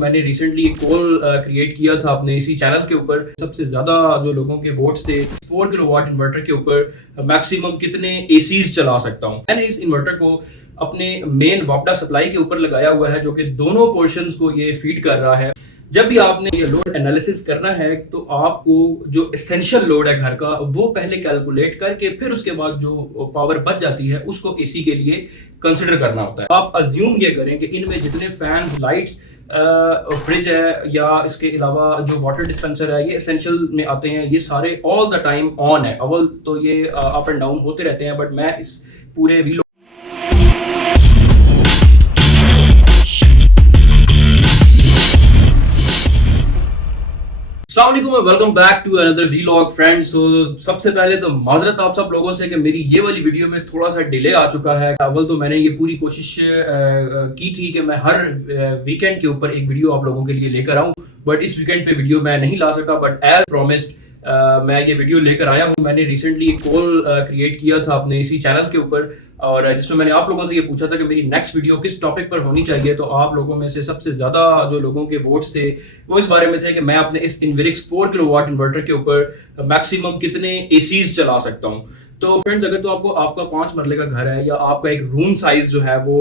मैंने रिसेंटली एक पोल क्रिएट किया था अपने इसी चैनल के ऊपर। सबसे ज़्यादा जो लोगों के वोट्स थे 4 किलोवाट इन्वर्टर के ऊपर मैक्सिमम कितने एसीज चला सकता हूँ। मैंने इस इन्वर्टर को अपने मेन वापडा सप्लाई के ऊपर लगाया हुआ है जो कि दोनों पोर्शंस को ये फीड कर रहा है। जब भी आपने ये लोड एनालिसिस करना है तो आपको जो एसेंशियल लोड है घर का वो पहले कैलकुलेट करके फिर उसके बाद जो पावर बच जाती है उसको एसी के लिए कंसिडर करना होता है। आप अज्यूम ये करें कि इनमें जितने फैन लाइट्स फ्रिज है या इसके अलावा जो वाटर डिस्पेंसर है ये एसेंशियल में आते हैं, ये सारे ऑल द टाइम ऑन है। अव्वल तो ये अप एंड डाउन होते रहते हैं, बट मैं इस पूरे वीलो welcome back to another vlog friends. So सबसे पहले तो माजरत आप सब लोगों से कि मेरी ये वाली वीडियो में थोड़ा सा डिले आ चुका है। अव्वल तो मैंने ये पूरी कोशिश की थी कि मैं हर वीकेंड के ऊपर एक वीडियो आप लोगों के लिए लेकर आऊं, बट इस वीकेंड पे वीडियो मैं नहीं ला सका। बट एज प्रॉमिस्ड मैं ये वीडियो लेकर आया हूँ। मैंने रिसेंटली एक पोल क्रिएट किया था अपने इसी चैनल के ऊपर और जिसमें मैंने आप लोगों से ये पूछा था कि मेरी नेक्स्ट वीडियो किस टॉपिक पर होनी चाहिए। तो आप लोगों में से सबसे ज़्यादा जो लोगों के वोट्स थे वो इस बारे में थे कि मैं अपने इस इन्विरिक्स 4 किलोवाट इन्वर्टर के ऊपर मैक्सिमम कितने एसीज चला सकता हूँ। तो फ्रेंड्स, अगर तो आपको आपका 5 मरले का घर है या आपका एक रूम साइज जो है वो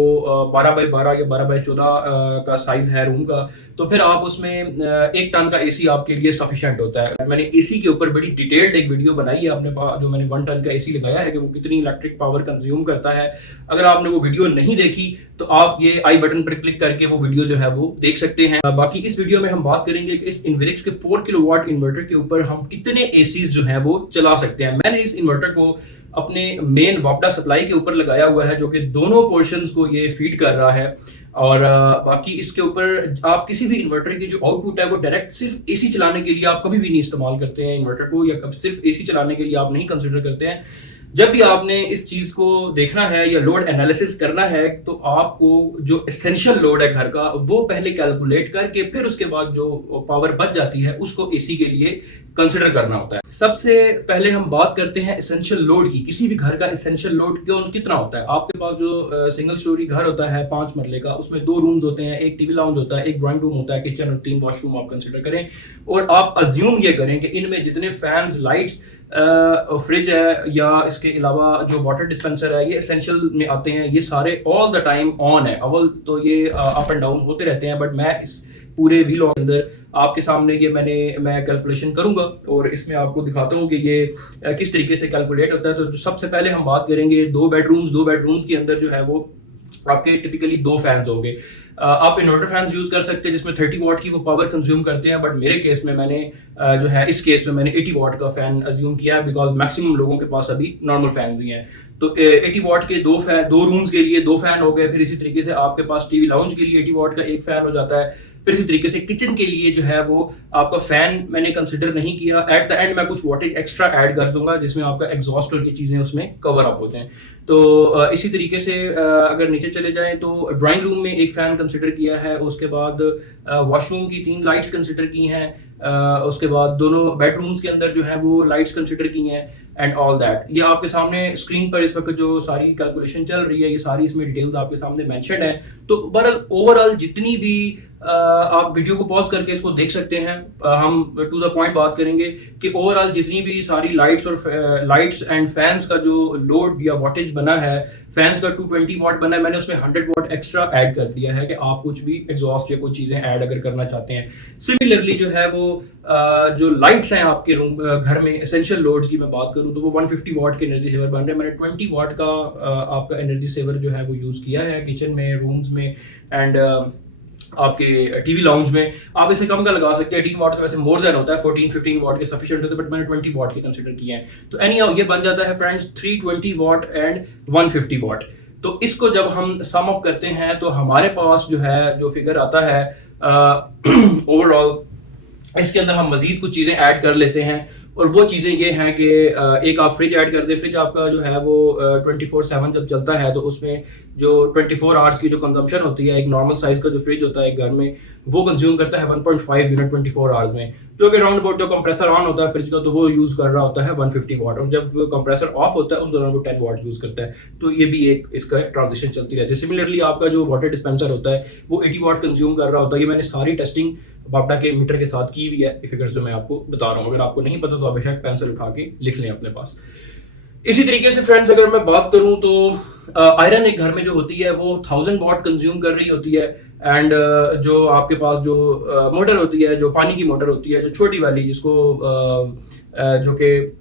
12 बाई 12 या 12 बाई 14 का साइज है रूम का, तो फिर आप उसमें 1 टन का एसी आपके लिए सफिशिएंट होता है। मैंने एसी के ऊपर बड़ी डिटेल्ड एक वीडियो बनाई है अपने पास, जो मैंने 1 टन का एसी लगाया है कि वो कितनी इलेक्ट्रिक पावर कंज्यूम करता है। अगर आपने वो वीडियो नहीं देखी तो आप ये आई बटन पर क्लिक करके वो वीडियो जो है वो देख सकते हैं। बाकी इस वीडियो में हम बात करेंगे कि इस इन्विरिक्स के 4 किलोवाट इन्वर्टर के ऊपर हम कितने एसीज जो है वो चला सकते हैं। मैंने इस इन्वर्टर को अपने मेन वापडा सप्लाई के ऊपर लगाया हुआ है जो कि दोनों पोर्शंस को ये फीड कर रहा है। और बाकी इसके ऊपर आप किसी भी इन्वर्टर की जो आउटपुट है वो डायरेक्ट सिर्फ एसी चलाने के लिए आप कभी भी नहीं इस्तेमाल करते हैं इन्वर्टर को, या सिर्फ एसी चलाने के लिए आप नहीं कंसिडर करते हैं। जब भी आपने इस चीज को देखना है या लोड एनालिसिस करना है तो आपको जो एसेंशियल लोड है घर का वो पहले कैलकुलेट करके फिर उसके बाद जो पावर बच जाती है उसको एसी के लिए कंसिडर करना होता है। सबसे पहले हम बात करते हैं एसेंशियल लोड की। किसी भी घर का एसेंशियल लोड कितना होता है। आपके पास जो सिंगल स्टोरी घर होता है 5 मरले का, उसमें 2 रूम्स होते हैं, एक टीवी लाउंज होता है, एक ड्राइंग रूम होता है, किचन और 3 वॉशरूम आप कंसिडर करें। और आप अज्यूम ये करें कि इनमें जितने फैंस लाइट्स फ्रिज है या इसके अलावा जो वाटर डिस्पेंसर है ये एसेंशियल में आते हैं, ये सारे ऑल द टाइम ऑन है। अव्वल तो ये अप एंड डाउन होते रहते हैं, बट मैं इस पूरे व्लॉग के अंदर आपके सामने ये मैं कैलकुलेशन करूंगा और इसमें आपको दिखाता हूँ कि ये किस तरीके से कैलकुलेट होता है। तो सबसे पहले हम बात करेंगे 2 बेडरूम्स के अंदर जो है वो आपके टिपिकली 2 फैंस होंगे। आप इन्वर्टर फैंस यूज कर सकते हैं जिसमें 30 वाट की वो पावर कंज्यूम करते हैं, बट मेरे केस में मैंने जो है इस केस में मैंने 80 वाट का फैन अज्यूम किया है बिकॉज मैक्सिमम लोगों के पास अभी नॉर्मल फैंस ही हैं। तो 80 वाट के 2 रूम्स के लिए 2 फैन हो गए। फिर इसी तरीके से आपके पास टीवी लाउंज के लिए 80 वाट का एक फैन हो जाता है। फिर इसी तरीके से किचन के लिए जो है वो आपका फैन मैंने कंसिडर नहीं किया। एट द एंड मैं कुछ वाटेज एक्स्ट्रा ऐड कर दूंगा जिसमें आपका एग्जॉस्ट और ये चीजें उसमें कवर अप होते हैं। तो इसी तरीके से अगर नीचे चले जाएं तो ड्राइंग रूम में एक फैन कंसिडर किया है, उसके बाद वॉशरूम की 3 लाइट्स कंसिडर की हैं, उसके बाद दोनों बेडरूम्स के अंदर जो है वो लाइट्स कंसिडर की हैं एंड ऑल दैट। ये आपके सामने स्क्रीन पर इस वक्त जो सारी कैलकुलेशन चल रही है ये सारी इसमें डिटेल्स आपके सामने मेंशन है। तो बहरहाल ओवरऑल जितनी भी आप वीडियो को पॉज करके इसको देख सकते हैं। हम टू द पॉइंट बात करेंगे कि ओवरऑल जितनी भी सारी लाइट्स एंड फैंस का जो लोड या वाटेज बना है, फैंस का 220 वाट बना है, मैंने उसमें 100 वाट एक्स्ट्रा ऐड कर दिया है कि आप कुछ भी एग्जॉस्ट या कुछ चीजें ऐड अगर करना चाहते हैं। सिमिलरली जो है वो जो लाइट्स हैं आपके रूम घर में एसेंशियल लोड्स की मैं बात करूं तो वो 150 वाट के एनर्जी सेवर बन रहे हैं। मैंने 20 वाट का आपका एनर्जी सेवर जो है वो यूज किया है किचन में, रूम्स में एंड आपके टीवी लाउंज में। आप इसे कम का लगा सकते हैं, 18 वाट का वैसे मोर देन होता है, 14-15 वाट के सफिशिएंट होते हैं, बट मैंने 20 वाट के कंसीडर किए हैं। तो एनी हाउ ये बन जाता है फ्रेंड्स 320 वाट एंड 150 वाट। तो इसको जब हम सम अप करते हैं तो हमारे पास जो है जो फिगर आता है ओवरऑल, इसके अंदर हम मजीद कुछ चीज़ें ऐड कर लेते हैं और वो चीज़ें ये हैं कि एक आप फ्रिज ऐड कर दें। फ्रिज आपका जो है वो 24/7 जब चलता है तो उसमें जो 24 आवर्स की जो कंजम्पशन होती है, एक नॉर्मल साइज़ का जो फ्रिज होता है एक घर में, वो कंज्यूम करता है 1.5 यूनिट 24 आवर्स में, जो कि राउंड अबाउट जो कंप्रेसर ऑन होता है फ्रिज का तो वो यूज़ कर रहा होता है 150 वाट, और जब कंप्रेसर ऑफ होता है उस दौरान वो 10 वाट यूज़ करता है। तो ये भी एक इसका ट्रांजिशन चलती रहती है। सिमिलरली आपका जो वाटर डिस्पेंसर होता है वो 80 वाट कंज्यूम कर रहा होता है। ये मैंने सारी टेस्टिंग बापटा के मीटर के साथ की हुई है, फिगर्स जो मैं आपको बता रहा हूँ। अगर आपको नहीं पता तो आप बेशक पेंसिल उठा के लिख लें अपने पास। इसी तरीके से फ्रेंड्स अगर मैं बात करूं तो आयरन एक घर में जो होती है वो 1000 वाट कंज्यूम कर रही होती है। एंड जो आपके पास जो मोटर होती है, जो पानी की मोटर होती है, जो छोटी वाली जिसको जो कि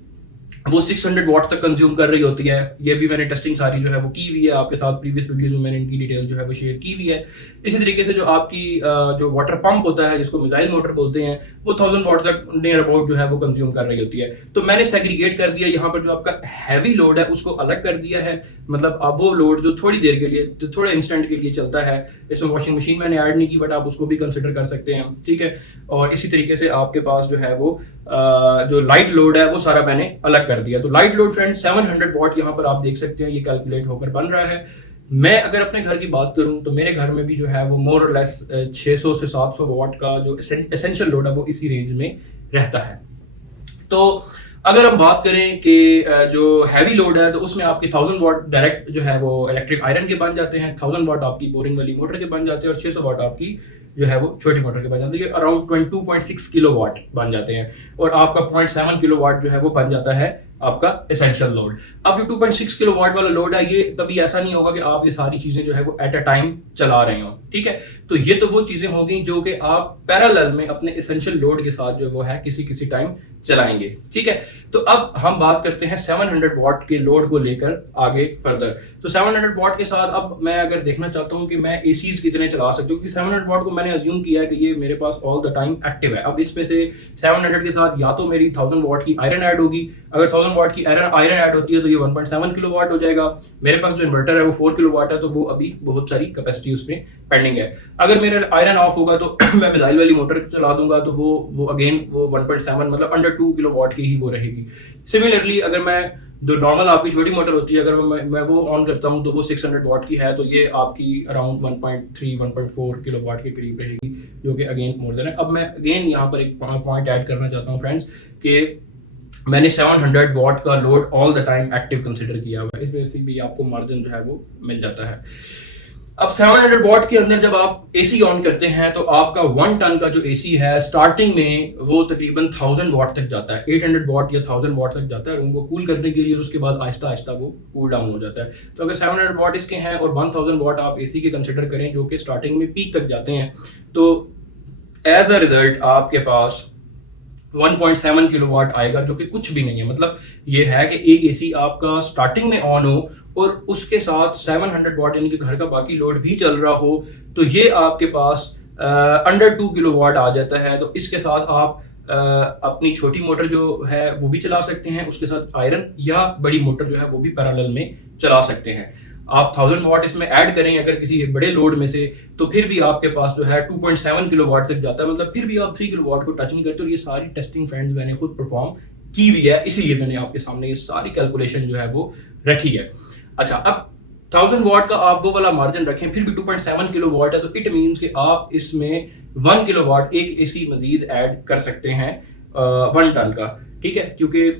वो 600 वाट तक कंज्यूम कर रही होती है। ये भी मैंने टेस्टिंग सारी जो है वो की हुई है आपके साथ, प्रीवियस वीडियोस में मैंने इनकी डिटेल जो है वो शेयर की हुई है। इसी तरीके से जो आपकी जो वाटर पंप होता है जिसको मिसाइल मोटर बोलते हैं, वो 1000 वाट तक नियर अबाउट जो है वो कंज्यूम कर रही होती है। तो मैंने सेग्रीगेट कर दिया यहाँ पर, जो आपका हैवी लोड है उसको अलग कर दिया है। मतलब अब वो लोड जो थोड़ी देर के लिए, जो थोड़े इंस्टेंट के लिए चलता है, इसमें वॉशिंग मशीन मैंने ऐड नहीं की बट आप उसको भी कंसिडर कर सकते हैं, ठीक है। और इसी तरीके से आपके पास जो है वो जो लाइट लोड है वो सारा मैंने अलग कर दिया। तो लाइट लोड फ्रेंड्स 700 वाट यहाँ पर आप देख सकते हैं, ये कैलकुलेट होकर बन रहा है। मैं अगर अपने घर की बात करूं तो मेरे घर में भी जो है वो मोर और लेस 600 से 700 वाट का जो एसेंशियल लोड है वो इसी रेंज में रहता है। तो अगर हम बात करें कि जो हैवी लोड है तो उसमें आपकी 1000 वाट डायरेक्ट जो है वो इलेक्ट्रिक आयरन के बन जाते हैं, 1000 वाट आपकी बोरिंग वाली मोटर के बन जाते हैं, और 600 वाट आपकी जो है वो छोटी मोटर के बन जाती है। अराउंड 22.6 किलो वाट बन जाते हैं, और आपका 0.7 किलो वाट जो है वो बन जाता है आपका एसेंशियल लोड। अब जो 2.6 किलो वाट वाला लोड है ये कभी ऐसा नहीं होगा कि आप ये सारी चीजें जो है वो एट अ टाइम चला रहे हो, ठीक है। तो ये तो वो चीजें होंगी जो कि आप पैरेलल में अपने एसेंशियल लोड के साथ जो वो है किसी किसी टाइम चलाएंगे, ठीक है। तो अब हम बात करते हैं 700 वाट के लोड को लेकर आगे फर्दर। तो 700 वाट के साथ अब मैं अगर देखना चाहता हूं कि मैं एसीज कितने चला सकता हूं, क्योंकि 700 वाट को मैंने अज्यूम किया है कि ये मेरे पास ऑल द टाइम एक्टिव है। अब इसमें से 700 के साथ या तो मेरी 1000 वाट की आयरन ऐड होगी, अगर 1000 वाट की आयरन ऐड होती है तो ये 1.7 किलो वाट हो जाएगा। मेरे पास जो इन्वर्टर है वो 4 किलो वाट है, तो वो अभी बहुत सारी कैपेसिटी उसमें पेंडिंग है। अगर मेरा आयरन ऑफ होगा तो मैं मिसाइल वाली मोटर चला दूंगा तो वो अगेन वो 1.7 मतलब अंडर 2 किलो वाट की ही वो रहेगी। सिमिलरली अगर मैं जो नॉर्मल आपकी छोटी मोटर होती है अगर मैं वो ऑन करता हूं तो वो 600 वाट की है, तो ये आपकी अराउंड 1.3 1.4 किलो वाट के करीब रहेगी, जो कि अगेन मोर देन है। अब मैं अगेन यहाँ पर एक पॉइंट ऐड करना चाहता हूँ फ्रेंड्स कि मैंने 700 वाट का load all the time active consider किया हुआ है, इस वजह से भी आपको मार्जिन जो है वो मिल जाता है। अब 700 वाट के अंदर जब आप एसी ऑन करते हैं तो आपका 1 टन का जो एसी है स्टार्टिंग में वो तकरीबन 1000 वाट तक जाता है, 800 वाट या 1000 वाट तक जाता है रूम को कूल करने के लिए, और उसके बाद आहिस्ता आहिस्ता वो कूल डाउन हो जाता है। तो अगर 700 वाट इसके हैं और 1000 वाट आप एसी के कंसिडर करें जो कि स्टार्टिंग में पीक तक जाते हैं, तो एज अ रिजल्ट आपके पास 1.7 किलोवाट आएगा, जो कि कुछ भी नहीं है। मतलब ये है कि एक एसी आपका स्टार्टिंग में ऑन हो और उसके साथ 700 वाट यानी कि घर का बाकी लोड भी चल रहा हो, तो ये आपके पास अंडर 2 किलोवाट आ जाता है। तो इसके साथ आप अपनी छोटी मोटर जो है वो भी चला सकते हैं, उसके साथ आयरन या बड़ी मोटर जो है वो भी पैरेलल में चला सकते हैं। आप 1000 वाट इसमें ऐड करें अगर किसी बड़े लोड में से, तो फिर भी आपके पास जो है 2.7 किलोवाट तक जाता है, मतलब फिर भी आप 3 किलोवाट को टच नहीं करते। और ये सारी टेस्टिंग फ्रेंड्स मैंने खुद परफॉर्म की हुई है, इसीलिए मैंने आपके सामने ये सारी कैलकुलेशन जो है वो रखी है। अच्छा, अब 1000 वाट का आप वो वाला मार्जिन रखें, फिर भी 2.7 किलोवाट है, तो इट मीन्स कि आप इसमें 1 किलोवाट एक एसी मजीद ऐड कर सकते हैं 1 टन का, ठीक है। क्योंकि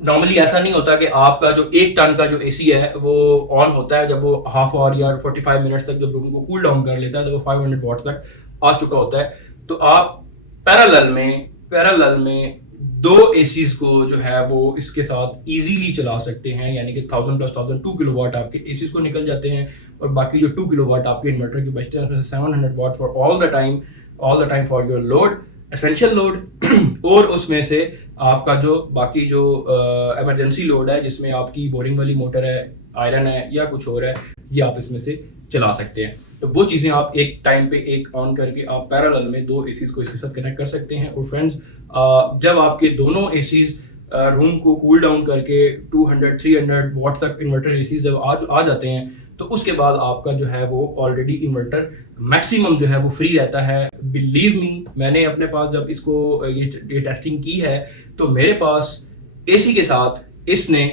नॉर्मली ऐसा नहीं होता कि आपका जो 1 टन का जो एसी है वो ऑन होता है जब वो हाफ आवर या 45 मिनट्स तक जब रूम को कूल डाउन कर लेता है तो वो 500 वाट तक आ चुका होता है। तो आप पैरेलल में 2 एसीज को जो है वो इसके साथ इजीली चला सकते हैं, यानी कि 1000 + 1000 2 किलोवाट आपके एसीज को निकल जाते हैं, और बाकी जो 2 किलोवाट आपके इन्वर्टर के बचते हैं उसमें से 700 वाट for all the time for your load, essential load, और उसमें से आपका जो बाकी जो इमरजेंसी लोड है जिसमें आपकी बोरिंग वाली मोटर है, आयरन है या कुछ और है, ये आप इसमें से चला सकते हैं। तो वो चीज़ें आप एक टाइम पे एक ऑन करके आप पैरेलल में 2 एसीज को इसके साथ कनेक्ट कर सकते हैं। और फ्रेंड्स, जब आपके दोनों एसीज रूम को कूल डाउन करके 200-300 वाट तक इन्वर्टर एसीज जब आ जाते हैं, तो उसके बाद आपका जो है वो ऑलरेडी इन्वर्टर मैक्सिमम जो है वो फ्री रहता है। बिलीव मी, मैंने अपने पास जब इसको ये टेस्टिंग की है तो मेरे पास एसी के साथ इसने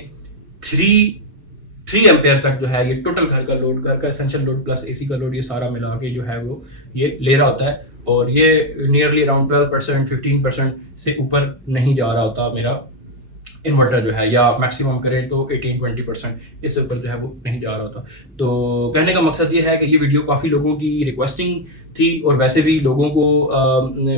3 एम्पेयर तक जो है ये टोटल घर का लोड, घर का एसेंशियल लोड प्लस एसी का लोड, ये सारा मिला के जो है वो ये ले रहा होता है। और ये नियरली अराउंड 12% 15% से ऊपर नहीं जा रहा होता मेरा इन्वर्टर जो है, या मैक्सिमम करें तो 18-20% इससे ऊपर जो है वो नहीं जा रहा होता। तो कहने का मकसद ये है कि ये वीडियो काफ़ी लोगों की रिक्वेस्टिंग थी, और वैसे भी लोगों को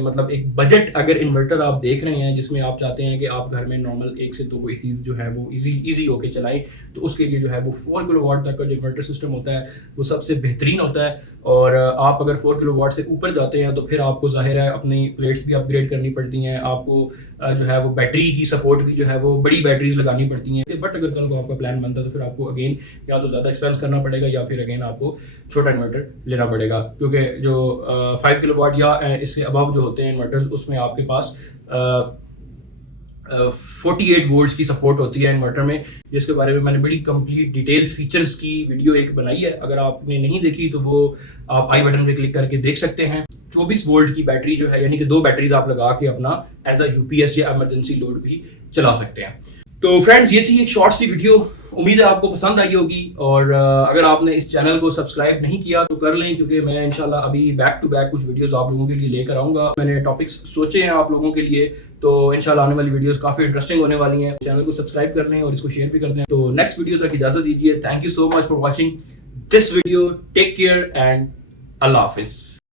मतलब एक बजट अगर इन्वर्टर आप देख रहे हैं जिसमें आप चाहते हैं कि आप घर में नॉर्मल 1 से 2 एसीज जो है वो इजी होके चलाएं, तो उसके लिए जो है वो 4 किलोवाट तक का जो इन्वर्टर सिस्टम होता है वो सबसे बेहतरीन होता है। और आप अगर 4 किलोवाट से ऊपर जाते हैं तो फिर आपको जाहिर है अपनी प्लेट्स भी अपग्रेड करनी पड़ती हैं, आपको जो है वो बैटरी की सपोर्ट भी जो है वो बड़ी बैटरीज लगानी पड़ती हैं। बट अगर कल को आपका प्लान बनता है तो फिर आपको अगेन या तो ज़्यादा एक्सपेंस करना पड़ेगा या फिर अगेन आपको छोटा इन्वर्टर लेना पड़ेगा, क्योंकि जो 5 किलोवाट या इससे अबव जो होते हैं इन्वर्टर्स उसमें आपके पास 48 वोल्ट्स की सपोर्ट होती है इन्वर्टर में, जिसके बारे में मैंने बड़ी कंप्लीट डिटेल फीचर्स की वीडियो एक बनाई है। अगर आपने नहीं देखी तो वो आप आई बटन पे क्लिक करके देख सकते हैं। 24 वोल्ट की बैटरी जो है, यानी कि 2 बैटरीज आप लगा के अपना एज अ यूपीएस या इमरजेंसी लोड भी चला सकते हैं। तो फ्रेंड्स, ये थी एक शॉर्ट सी वीडियो, उम्मीद है आपको पसंद आई होगी। और अगर आपने इस चैनल को सब्सक्राइब नहीं किया तो कर लें, क्योंकि मैं इंशाल्लाह अभी बैक टू बैक कुछ वीडियोस आप लोगों के लिए लेकर आऊँगा। मैंने टॉपिक्स सोचे हैं आप लोगों के लिए, तो इंशाल्लाह आने वाली वीडियोस काफ़ी इंटरेस्टिंग होने वाली हैं। चैनल को सब्सक्राइब कर लें और इसको शेयर भी कर दें। तो नेक्स्ट वीडियो तक इजाज़त दीजिए। Thank you so much for watching this video. Take care and अल्लाह हाफिज़।